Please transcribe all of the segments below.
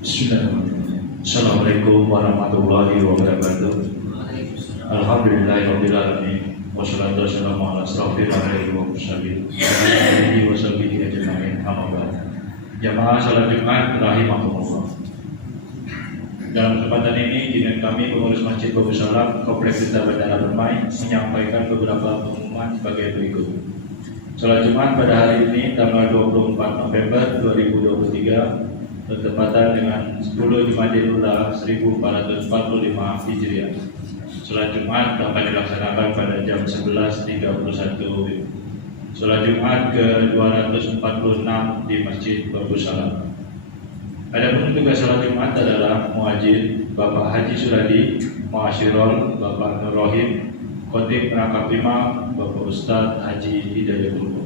Bismillahirrahmanirrahim. Assalamualaikum warahmatullahi wabarakatuh. Alhamdulillahirabbil alamin. Wassalatu wassalamu ala asrofil anbiya'i wal mursalin wa ala alihi wa sahbihi ajma'in. Amma ba'd. Jamaah salat Jumat rahimakumullah. Dalam kesempatan ini, dengan kami pengurus Masjid Babu Salam Kompleks Desa Bandara Permai menyampaikan beberapa pengumuman sebagai berikut. Salat Jumat pada hari ini tanggal 24 November 2023 bertepatan dengan 10 Jumadil Ula 1445 Hijriah. Salat Jumat akan dilaksanakan pada jam 11.31. Salat Jumat ke-246 di Masjid Babu Salam. Adapun tugas salat Jumat adalah muadzin Bapak Haji Suradi, Muasyirol Bapak Nur Rohim, Khotib Perangkap Imam Bapak Ustadz Haji Hidayatul.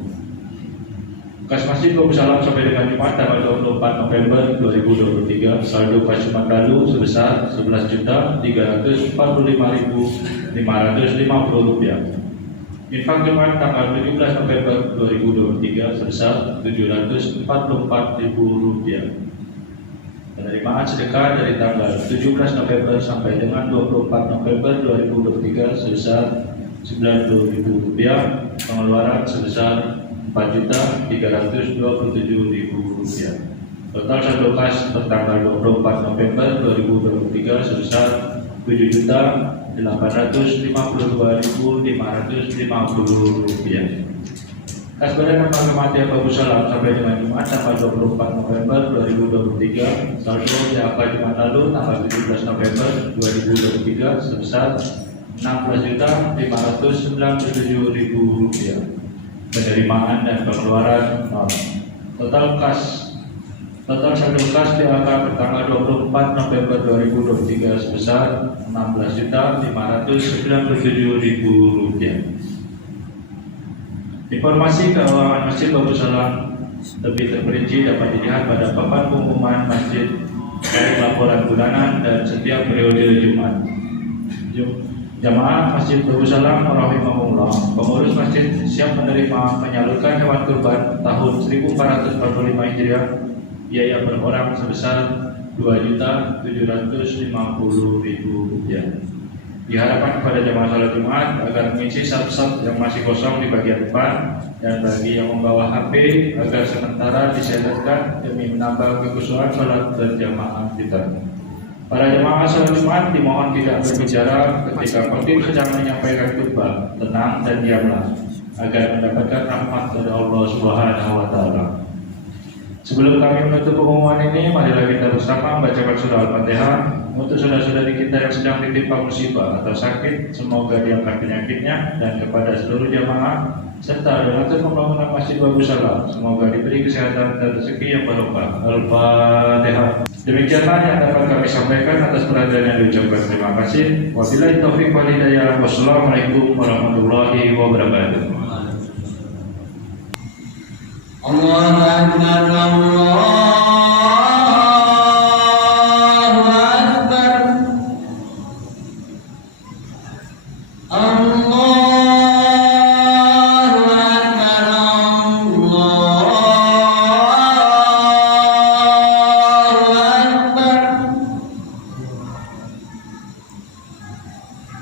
Kas Masjid Babu Salam sampai dengan Jumat tanggal 24 November 2023 saldo kas Jumat lalu sebesar Rp11.345.550. Infak Jumat tanggal 17 November 2023 sebesar Rp744.000. Penerimaan sedekah dari tanggal 17 November sampai dengan 24 November 2023 sebesar Rp90.000. Pengeluaran sebesar Rp4.327.000. Total saldo kas bertanggal 24 November 2023 sebesar Rp7.852.550. Kas Badan Amal Kematian Babu Salam sampai dengan Jumat tanggal 24 November 2023 saldo DAK Jumat lalu tanggal 17 November 2023 sebesar Rp6.597.000. Penerimaan dan pengeluaran total saldo kas DAK bertanggal 24 November 2023 sebesar Rp16.597.000. Informasi keuangan Masjid Babu Salam lebih terperinci dapat dilihat pada papan pengumuman masjid dari laporan bulanan dan setiap periode Jumat. Jamaah Masjid Babu Salam rahimahumullah, pengurus masjid siap menerima menyalurkan hewan kurban tahun 1445 Hijriah biaya per orang sebesar Rp2.750.000. Diharapkan kepada jamaah salat Jumat agar mengisi saf-saf yang masih kosong di bagian depan, dan bagi yang membawa HP agar sementara disiapkan demi menambah kekhusyuan salat berjamaah kita. Para jamaah salat Jumat dimohon tidak berbicara ketika khotib sedang menyampaikan khutbah. Tenang dan diamlah agar mendapatkan rahmat dari Allah Subhanahu wa taala. Sebelum kami menutup pengumuman ini, marilah kita bersama membacakan surah Al-Fatihah untuk saudara-saudari kita yang sedang ditimpa musibah atau sakit, semoga diangkat penyakitnya, dan kepada seluruh jamaah serta donatur pembangunan Masjid Babu Salam, semoga diberi kesehatan dan rezeki yang barokah. Al-Fatihah. Demikianlah yang dapat kami sampaikan. Atas perhatian yang diucapkan terima kasih. Wabillahi taufiq wal hidayah. Wassalamualaikum warahmatullahi wabarakatuh. Allahu Akbar, Allahu Akbar, Allahu Akbar, Allahu Akbar.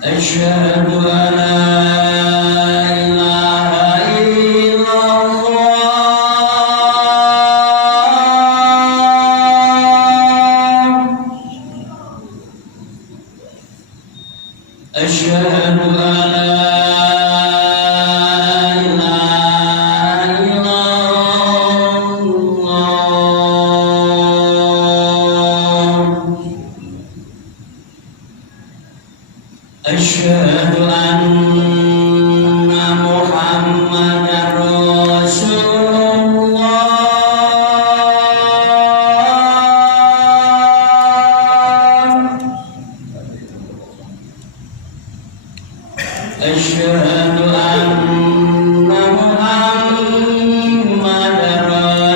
Asyhadu an la أشهد أن لا إله إلا الله أشهد أن محمدا رسول الله أشهد أن محمدا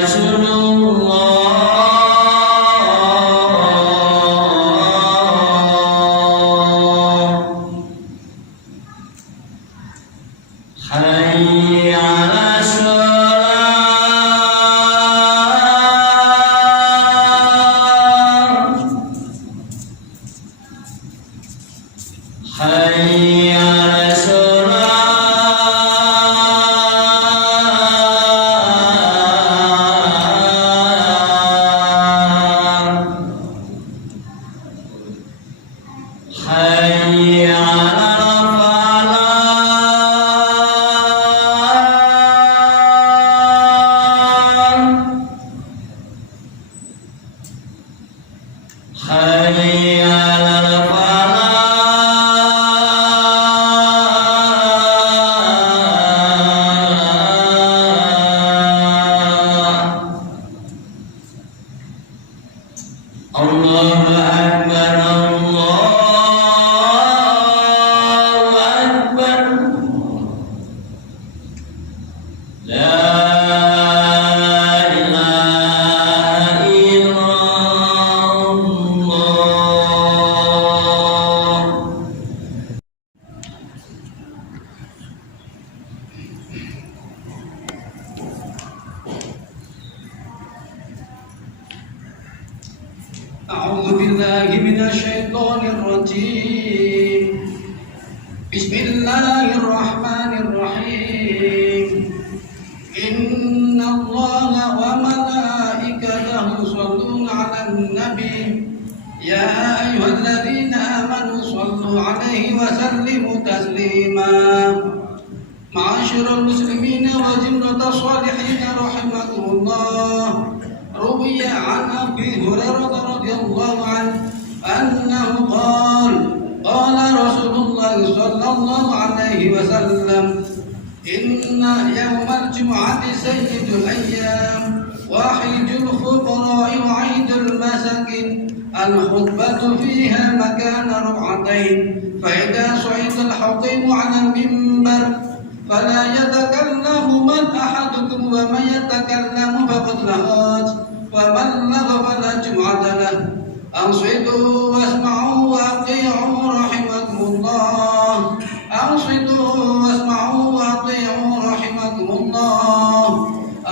رسول الله حي على الصلاة حي على الصلاة حي على الفلاح حي على الفلاح الله أكبر الله أكبر لا إله إلا الله أعوذ بالله من الشيطان الرجيم بسم الله الرحمن الرحيم إن الله وملائكته يصلون على النبي يا أيها الذين آمنوا صلوا عليه وسلموا تسليما معاشر المسلمين وجملة الصالحين رحمكم الله روي عن أبي هريرة رضي الله عنه أنه قال قال رسول الله صلى الله عليه وسلم إن يوم الجمعة سيد الأيام وحيد الفقراء وعيد المساكين الخطبة فيها مكان ركعتين فإذا صعد الحطيب على المنبر فلا يتكلم من أحدكم ومن يتكلم فقد لغات ومن لغى فلا جمعة له أنصتوا واسمعوا وأطيعوا رحمكم الله أنصتوا واسمعوا وأطيعوا رحمكم الله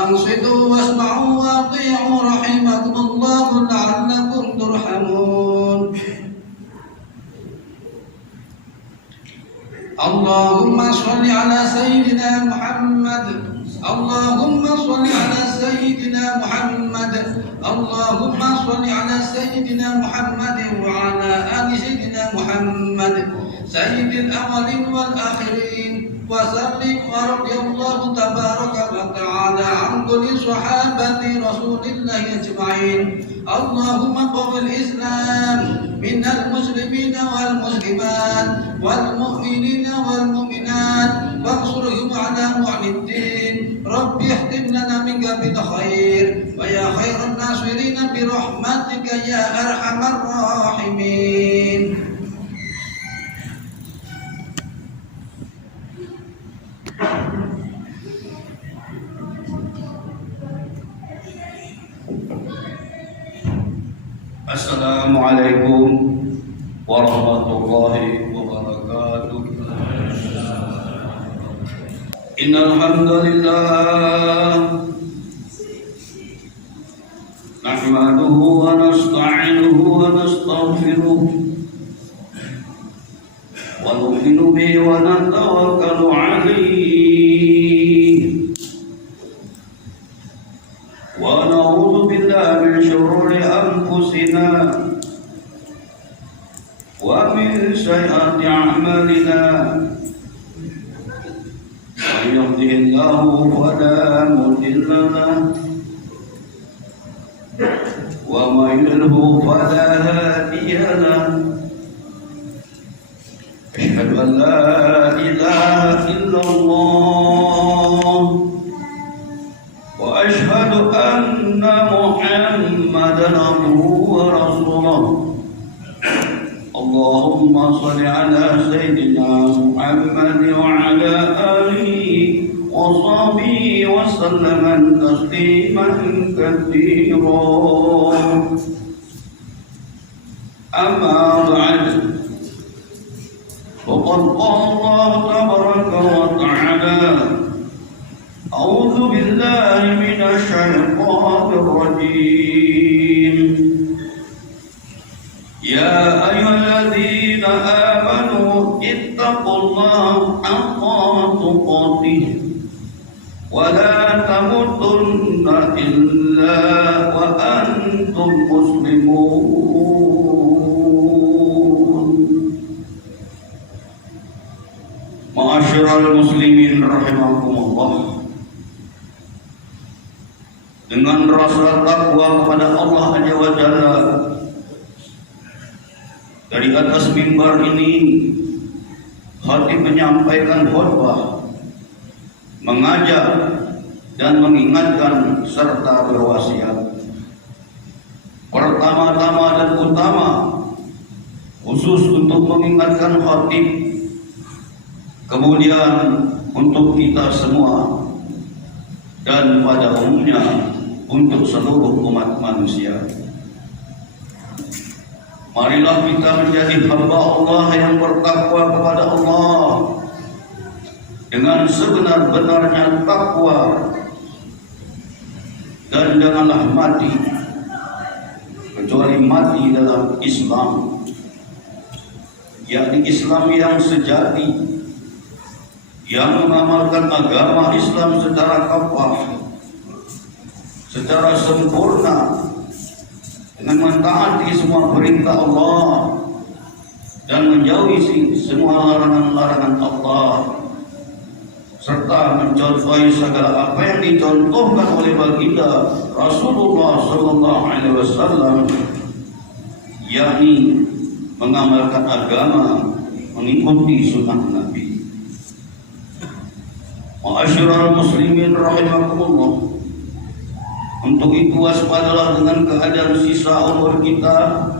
أنصتوا واسمعوا وأطيعوا رحمكم الله لعلكم ترحمون اللهم صل على سيدنا محمد اللهم صل على سيدنا محمد اللهم صل على سيدنا محمد وعلى آل سيدنا محمد سيد الأولين والآخرين وسلم ورضي الله تبارك وتعالى عن كل صحابة رسول الله أجمعين اللهم قو الإسلام من المسلمين والمسلمات والمؤمنين والمؤمنات وانصرهم على معن الدين رب اختم لنا منك بالخير ويا خير الناصرين برحمتك يا أرحم الراحمين. Assalamualaikum warahmatullahi wabarakatuh. Innal hamdalillah nahmaduhu wa nasta'inuhu wa nastaghfiruh wa nu'minu bihi wa natawakkalu 'alaihi wa na'udzu billahi min shururi anfusina wa min sayyiati a'malina man yahdihillahu fala mudilla lahu wa man yudlil fala hadiya lahu ashhadu an la ilaha illallah وأشهد أن محمدا عبده ورسوله اللهم اللهم صل على سيدنا محمد وعلى آله وصحبه وسلم تسليما كثيرا. أما بعد، وقد قال الله تبارك وتعالى: أعوذ بالله من الشيطان الرجيم. يا أيها الذين آمنوا اتقوا الله حق تقاته ولا تموتن إلا وأنتم مسلمون. Ma'asyiral muslimin rahimakumullah. Dengan rasa takwa kepada Allah Azza wa Jalla, dari atas mimbar ini khatib menyampaikan khutbah, mengajak dan mengingatkan serta berwasiat. Pertama-tama dan utama, khusus untuk mengingatkan khatib, kemudian untuk kita semua, dan pada umumnya untuk seluruh umat manusia. Marilah kita menjadi hamba Allah yang bertakwa kepada Allah dengan sebenar-benarnya takwa, dan janganlah mati kecuali mati dalam Islam, yakni Islam yang sejati, yang mengamalkan agama Islam secara kafah, secara sempurna, dengan mentaati semua perintah Allah dan menjauhi semua larangan-larangan Allah, serta mencontohi segala apa yang dicontohkan oleh baginda Rasulullah sallallahu alaihi wasallam, yakni mengamalkan agama, mengikuti sunnah Nabi. Ma'asyiral muslimin rahimakumullah. Untuk itu waspadalah dengan keadaan sisa umur kita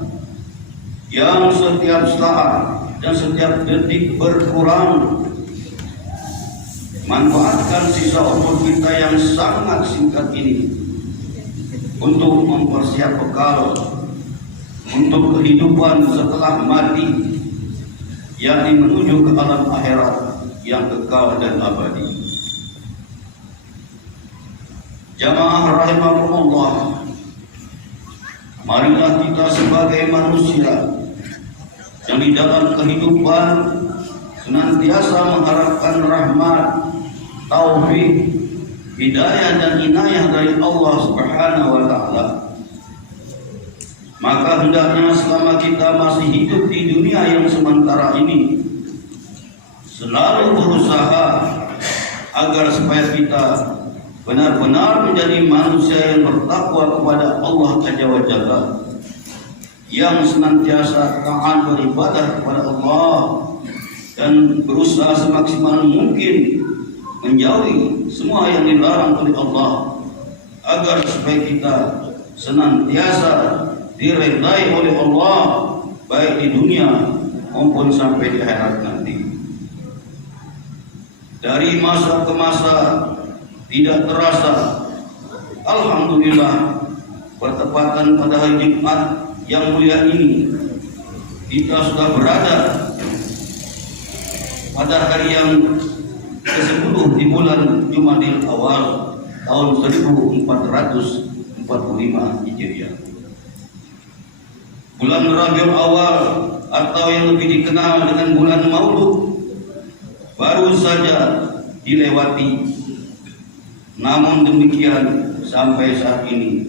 yang setiap saat dan setiap detik berkurang. Manfaatkan sisa umur kita yang sangat singkat ini untuk mempersiap bekal untuk kehidupan setelah mati, yakni menuju ke alam akhirat yang kekal dan abadi. Jamaah rahimakumullah, marilah kita sebagai manusia yang di dalam kehidupan senantiasa mengharapkan rahmat, taufik, hidayah dan inayah dari Allah Subhanahu wa taala. Maka hendaknya selama kita masih hidup di dunia yang sementara ini, selalu berusaha agar supaya kita benar-benar menjadi manusia yang bertakwa kepada Allah Azza wa Jalla, yang senantiasa taat beribadah kepada Allah dan berusaha semaksimal mungkin menjauhi semua yang dilarang oleh Allah, agar supaya kita senantiasa diridai oleh Allah baik di dunia maupun sampai di akhirat nanti. Dari masa ke masa tidak terasa, alhamdulillah, bertepatan pada hari Jumat yang mulia ini, kita sudah berada pada hari yang ke-10 di bulan Jumadil Awal tahun 1445 Hijriah. Bulan Rabiul Awal atau yang lebih dikenal dengan bulan Maulud baru saja dilewati. Namun demikian, sampai saat ini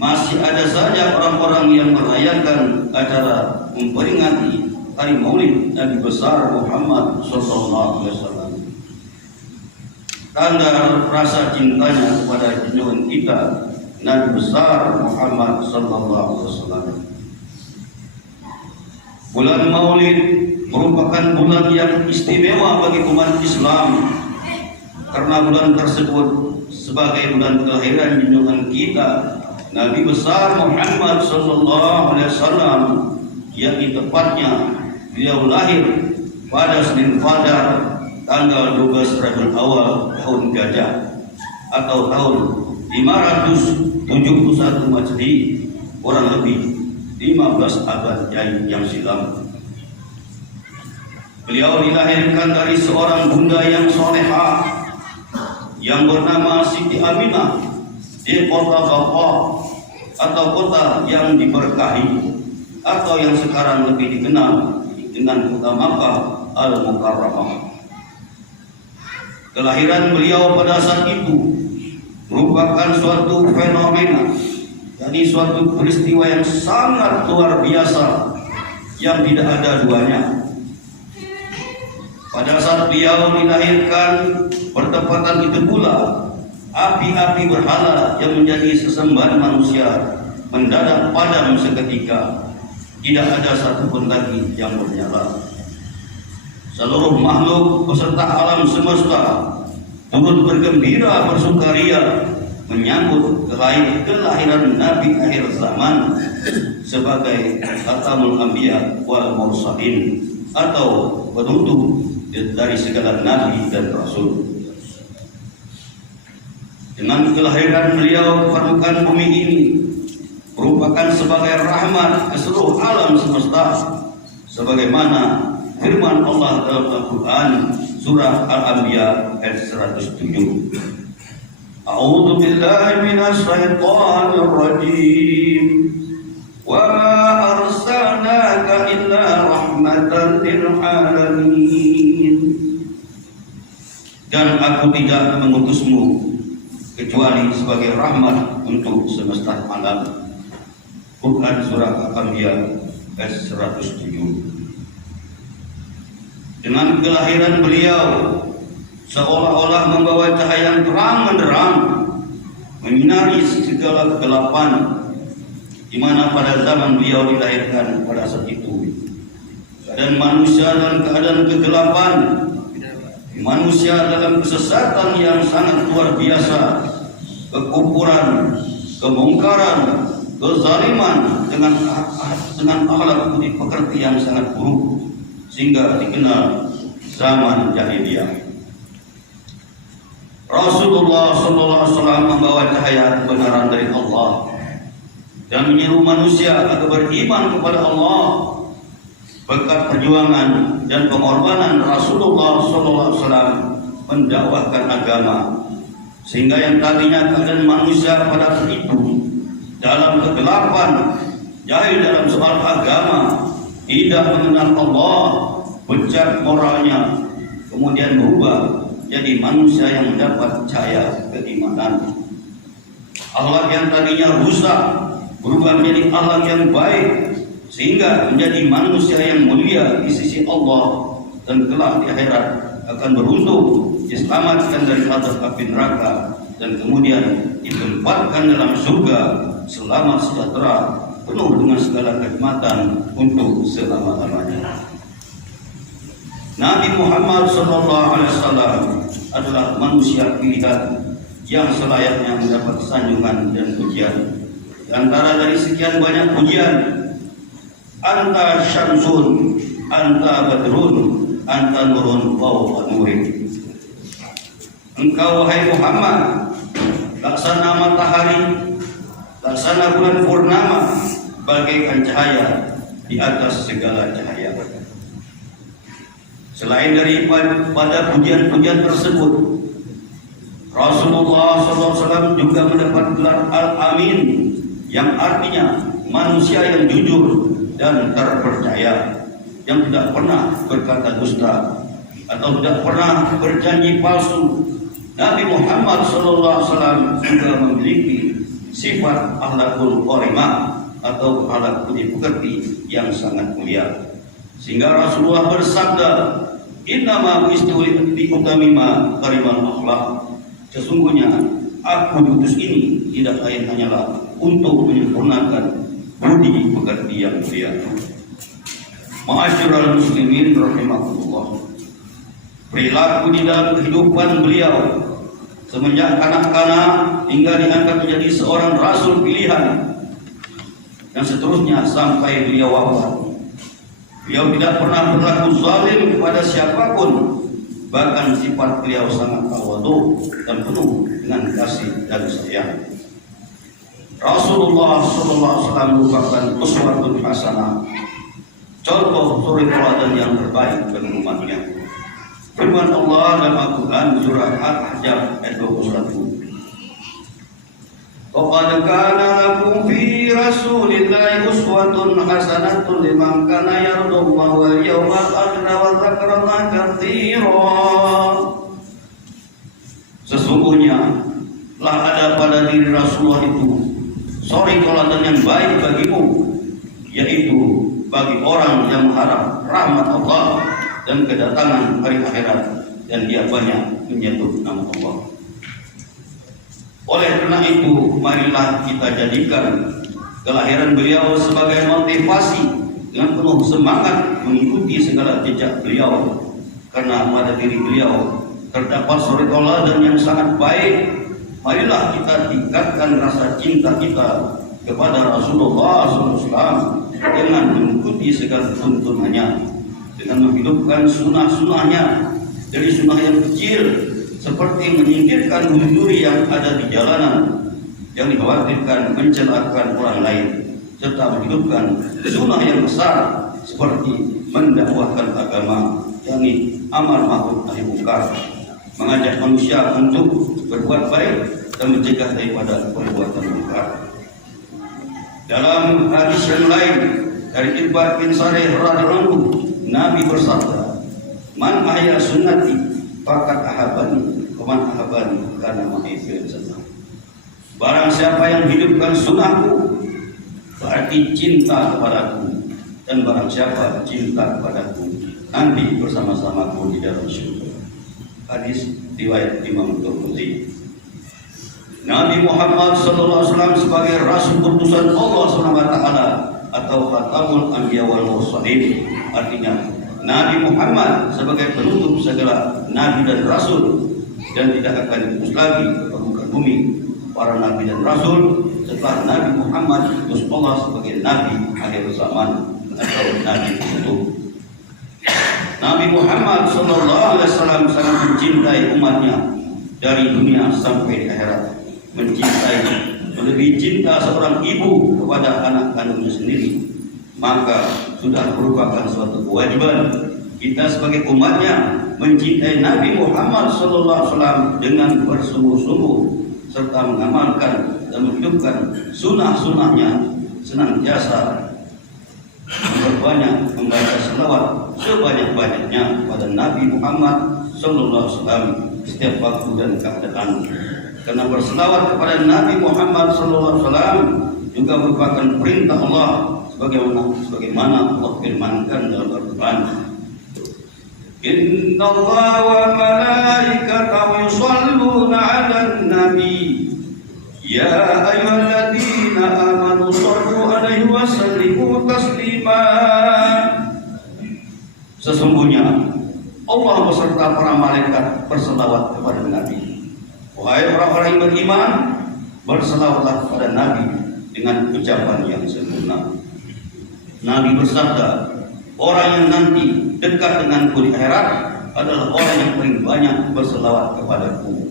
masih ada saja orang-orang yang merayakan acara memperingati hari Maulid Nabi besar Muhammad sallallahu alaihi wasallam. Tanda rasa cintanya kepada junjungan kita Nabi besar Muhammad sallallahu alaihi wasallam. Bulan Maulid merupakan bulan yang istimewa bagi umat Islam, karena bulan tersebut sebagai bulan kelahiran junjungan kita Nabi besar Muhammad sallallahu alaihi wasallam yakni tepatnya beliau lahir pada Senin Qadar tanggal 12 Rabiul Awal tahun Gajah atau tahun 571 Masehi, kurang lebih 15 abad yang silam. Beliau dilahirkan dari seorang bunda yang solehah yang bernama Siti Aminah di kota Baqqa atau kota yang diberkahi atau yang sekarang lebih dikenal dengan kota Makkah Al-Mukarramah. Kelahiran beliau pada saat itu merupakan suatu fenomena, jadi suatu peristiwa yang sangat luar biasa yang tidak ada duanya. Pada saat beliau dilahirkan, bertepatan itu pula api-api berhala yang menjadi sesembahan manusia mendadak padam seketika. Tidak ada satupun lagi yang bernyala. Seluruh makhluk beserta alam semesta turut bergembira bersukaria menyambut kelahiran Nabi akhir zaman sebagai Khatamul Anbiya wal Mursalin atau penutup dari segala nabi dan rasul. Dengan kelahiran beliau ke permukaan bumi ini merupakan sebagai rahmat ke seluruh alam semesta, sebagaimana firman Allah dalam Al-Quran surah Al-Anbiya ayat 107. A'udzu billahi minasy syaithanir rajim. Wa ma arsalnaka illa rahmatan lil alamin. Dan aku tidak mengutusmu kecuali sebagai rahmat untuk semesta alam. Quran surah Al-Anbiya ayat 107. Dengan kelahiran beliau seolah-olah membawa cahaya yang terang benderang menyinari segala kegelapan di mana pada zaman beliau dilahirkan pada saat itu keadaan manusia dalam keadaan kegelapan, manusia dalam kesesatan yang sangat luar biasa, kekufuran, kemungkaran, kezaliman dengan akhlak budi pekerti yang sangat buruk sehingga dikenal zaman jahiliyah. Rasulullah SAW membawa cahaya kebenaran dari Allah dan menyeru manusia agar beriman kepada Allah. Berkat perjuangan dan pengorbanan Rasulullah SAW mendakwahkan agama, sehingga yang tadinya keadaan manusia pada saat itu dalam kegelapan, jahil dalam soal agama, tidak mengenal Allah, bejat moralnya, kemudian berubah jadi manusia yang mendapat cahaya keimanan. Akhlak yang tadinya rusak berubah menjadi akhlak yang baik, sehingga menjadi manusia yang mulia di sisi Allah, dan kelak di akhirat akan beruntung diselamatkan dari azab api neraka dan kemudian ditempatkan dalam surga selamat sejahtera penuh dengan segala kenikmatan untuk selama-lamanya. Nabi Muhammad SAW adalah manusia pilihan yang selayaknya mendapat sanjungan dan pujian. Di antara dari sekian banyak pujian, anta syamsun, anta badrun, anta nurun fawqa nurin. Engkau wahai Muhammad, laksana matahari, laksana bulan purnama, bagaikan cahaya di atas segala cahaya. Selain daripada pujian-pujian tersebut, Rasulullah SAW juga mendapat gelar Al-Amin, yang artinya manusia yang jujur dan terpercaya, yang tidak pernah berkata dusta atau tidak pernah berjanji palsu. Nabi Muhammad SAW juga memiliki sifat akhlakul karimah atau akhlak budi pekerti yang sangat mulia, sehingga Rasulullah bersabda, innama bu'istu liutamima karimal akhlak. Sesungguhnya aku diutus ini tidak lain hanyalah untuk menyempurnakan budi pekerti yang mulia. Ma'asyiral muslimin rahimakumullah. Perilaku di dalam kehidupan beliau semenjak kanak-kanak hingga diangkat menjadi seorang rasul pilihan dan seterusnya sampai beliau wafat Beliau tidak pernah berlaku zalim kepada siapapun. Bahkan sifat beliau sangat tawadhu dan penuh dengan kasih dan sayang. Rasulullah SAW merupakan uswatun hasanah, contoh suri teladan yang terbaik bagi umatnya. Firman Allah dalam Al-Quran surah Al-Ahzab ayat 21. Qad kana lakum fi Rasulillahi uswatun hasanatun liman kana yarjullaha wal yawmal akhir wa dzakara Allaha katsira. Sesungguhnya telah ada pada diri Rasulullah itu suri teladan yang baik bagimu, yaitu bagi orang yang mengharap rahmat Allah dan kedatangan hari akhirat, dan dia banyak menyebut nama Allah. Oleh karena itu, marilah kita jadikan kelahiran beliau sebagai motivasi dengan penuh semangat mengikuti segala jejak beliau, karena pada diri beliau terdapat suri teladan yang sangat baik. Marilah kita tingkatkan rasa cinta kita kepada Rasulullah SAW dengan mengikuti segala tuntunannya, dengan menghidupkan sunnah-sunnahnya, dari sunnah yang kecil seperti menyingkirkan duri-duri yang ada di jalanan yang dikhawatirkan mencelakakan orang lain, serta menghidupkan sunnah yang besar seperti mendakwahkan agama, yakni amar ma'ruf nahi munkar, mengajak manusia untuk berbuat baik dan mencegah daripada perbuatan munkar. Dalam hadis yang lain dari Irbad bin Sarih radhiyallahu anhu, Nabi bersabda, "Man ahya sunnati faqad ahabani, wa man ahabani kana ma'i fil jannah." Barang siapa yang hidupkan sunnahku berarti cinta kepadaku, dan barang siapa cinta kepadaku nanti bersama-samaku di dalam surga. Hadis riwayat Imam Tirmidzi. Nabi Muhammad SAW sebagai Rasul utusan Allah SWT atau Khatamul Anbiya wal Mursalin, artinya Nabi Muhammad sebagai penutup segala Nabi dan Rasul, dan tidak akan diutus lagi ke permukaan bumi para Nabi dan Rasul setelah Nabi Muhammad diutus Allah sebagai Nabi akhir zaman atau Nabi penutup. Nabi Muhammad SAW sangat mencintai umatnya dari dunia sampai di akhirat, mencintai melebihi cinta seorang ibu kepada anak kandungnya sendiri. Maka sudah merupakan suatu kewajiban kita sebagai umatnya mencintai Nabi Muhammad SAW dengan bersungguh-sungguh, serta mengamalkan dan menghidupkan sunnah-sunnahnya, senantiasa memperbanyak membaca selawat sebanyak-banyaknya pada Nabi Muhammad SAW setiap waktu dan keadaan. Karena berselawat kepada Nabi Muhammad SAW juga merupakan perintah Allah, sebagaimana Allah firmankan dalam Al-Quran, Inna Allah wa malaikatahu yusalluna 'alan nabi ya ayyuhalladzina amanu shallu 'alaihi wa sallimu taslima. Sesungguhnya Allah beserta para malaikat berselawat kepada Nabi. Wahai orang-orang yang beriman, berselawatlah kepada Nabi dengan ucapan yang sempurna. Nabi bersabda, orang yang nanti dekat denganku di akhirat adalah orang yang paling banyak berselawat kepadaku.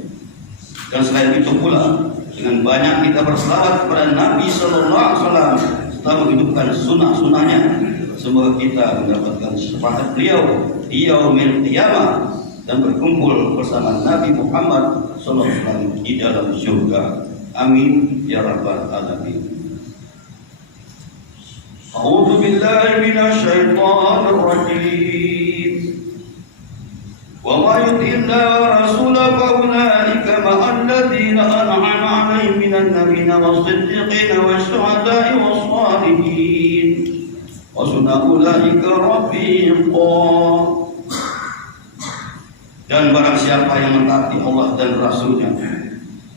Dan selain itu pula, dengan banyak kita berselawat kepada Nabi SAW setelah menghidupkan sunnah-sunnahnya, semoga kita mendapatkan syafaat beliau di yaumil qiyamah dan berkumpul bersama Nabi Muhammad SAW di dalam surga. Amin ya rabbal alamin. A'udzu billahi minasy syaithanir rajim. Wa may yuti'illah wa rasulahu fa ulaika ma'al ladzina an'ama 'alaihim minan nabiyyin was-siddiqin wasyuhada'i was-shalihin wa hasuna ulaika rafiqa. Dan barang siapa yang mentaati Allah dan Rasulnya,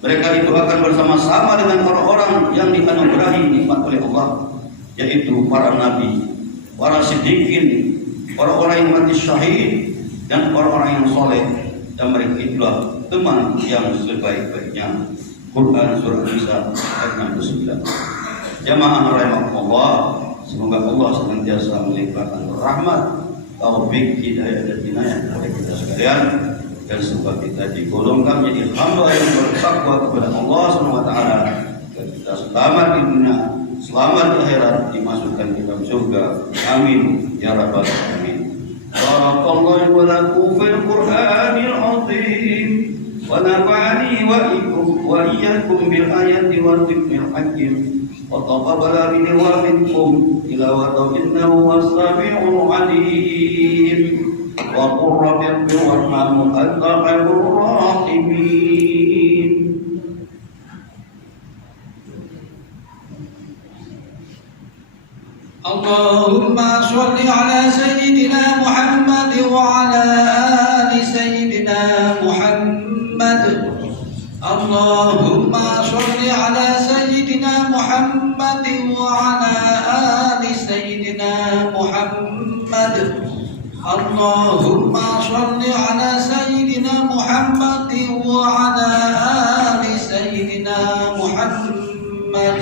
mereka itu akan bersama-sama dengan orang-orang yang dianugerahi nikmat oleh Allah, yaitu para nabi, para siddiqin, orang-orang yang mati syahid, dan orang-orang yang soleh, dan mereka itulah teman yang sebaik-baiknya. Quran surah Nisa ayat 69. Jamaah rahimakumullah, Semoga Allah senantiasa melimpahkan rahmat, taufik, hidayah dan inayah kepada kita sekalian, dan semoga kita digolongkan menjadi hamba yang bertakwa kepada Allah SWT, dan kita selamat di dunia, selamat di akhirat, dimasukkan ke dalam surga. Amin ya rabbal alamin. Barakallahu wa lakum fil Qur'anil azim, wa nafa'ani wa iyyakum bil ayati wa dhikril hakim. وتقبل مني ومنكم تلاوته إنه هو السميع العليم. وقل رب اغفر وارحم أنت خير الراحمين. اللهم صل على سيدنا محمد وعلى آل سيدنا محمد. اللهم صل على سيدنا محمد وعلى آل سيدنا محمد. اللهم صل على سيدنا محمد وعلى آل سيدنا محمد.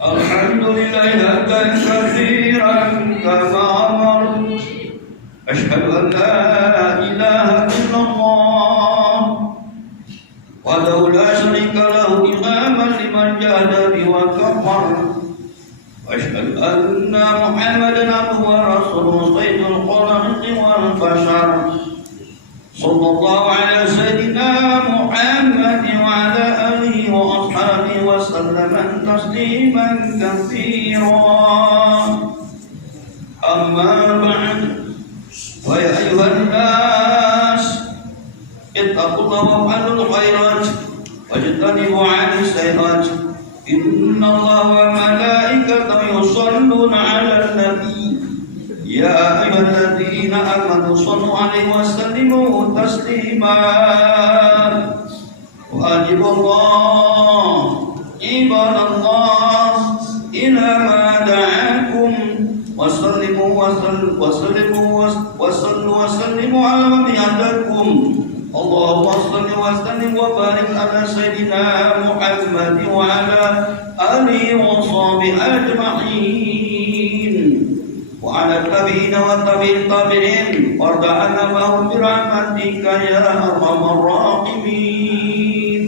الحمد لله حمدا كثيرا كما أمر. أشهد أن لا إله إلا الله وحده لا شريك له إماما لمن جاهد به وكفر. وأشهد أن محمدا عبده ورسوله سيد الخلق والبشر. صلى الله على سيدنا محمد وعلى آله وأصحابه وسلم تسليما كثيرا. أما بعد، ويا أيها الناس اتقوا الله وافعلوا الخيرات واجتنبوا عن السيئات. إن الله وملائكته يصلون على النبي يا أيها الذين آمنوا صلوا عليه وسلموا تسليما. وأجيبوا الله عباد الله إلى ما دعاكم وسلموا وسلموا على من يهداكم. اللهم صل وسلم وبارك على سيدنا محمد وعلى آله وصحبه أجمعين، وعلى التابعين والتابعين التابعين، وارض عنا معهم برحمتك يا أرحم الراحمين.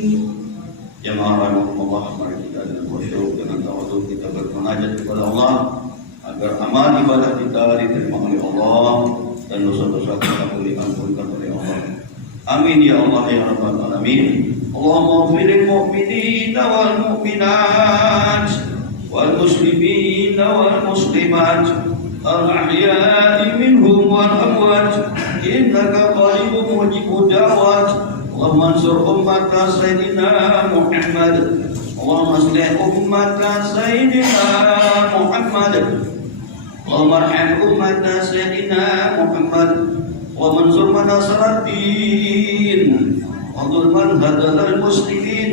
Jemaah rahimahullah, mari kita dengan khusyuk, dengan tawadhu kita bermunajat kepada Allah agar amal ibadah kita diterima oleh Allah dan dosa-dosa kita diampunkan oleh Allah. Amin ya Allah ya rabbal alamin. Allahumma ighfir lil mu'minina wal mu'minat wal muslimina wal muslimat al ahya'i minhum wal amwat innaka qaribun mujibud da'wat. Allahumma ansur ummata sayyidina Muhammad. Allahumma aslih ummata sayyidina Muhammad. Allahumma arham ummata sayyidina Muhammad. Allahumma ansur man nasara ad-din wa dhul man hadal muslimin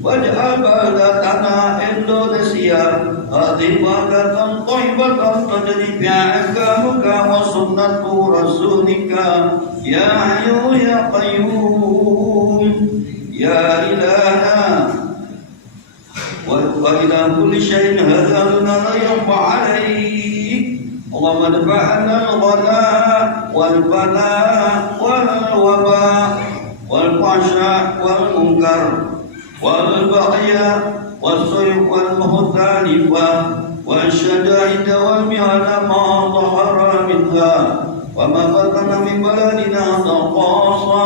waj'al baladana Indonesia hadhihi balatan thayyibatan tajri fiha ahkamuka wa sunnatu rasulika ya hayyu ya qayyum ya ilahana wa ila kulli shay'in hadalna la yaqfa alayk. Allahumma dafa'na al-ghala wal-bala wal-waba wal-fahsya wal-munkar wal-baghya wal-sayf wal-muhtalifa wal-syada'id wal-mihana ma dhahara minha wa ma batana min baladina taqasa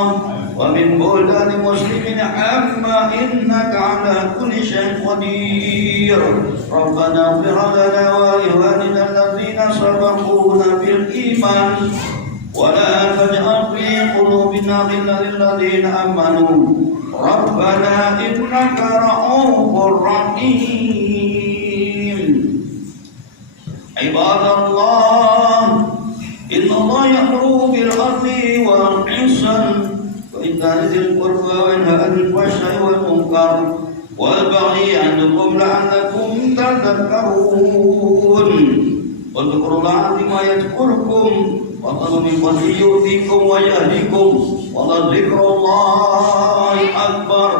wa min buldani muslimin amma innaka ala kulli shay'in qadir. Rabbana ighfir lana wa li ikhwanina alladhina sabaquna bil iman wa la taj'al fi qulubina ghillan lil ladzina amanu Rabbana innaka ra'ufur rahim. Ibadallah, inna Allah ya'muru bil 'adli wal ihsan وإيتاء ذي القربى وينهى عن الفحشاء والمنكر والبغي يعظكم لعلكم تذكرون. واذكروا الله بما يذكركم واطلبوا من فضله يؤتيكم ويهديكم ولذكر الله أكبر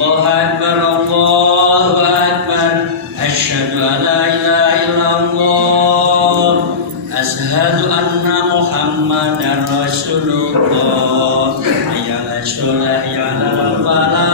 Allahu Akbar, Allahu Akbar. Asyhadu an la ilaha illallah. Asyhadu anna Muhammadar Rasulullah. Hayya 'alas shalah, hayya 'alal falah.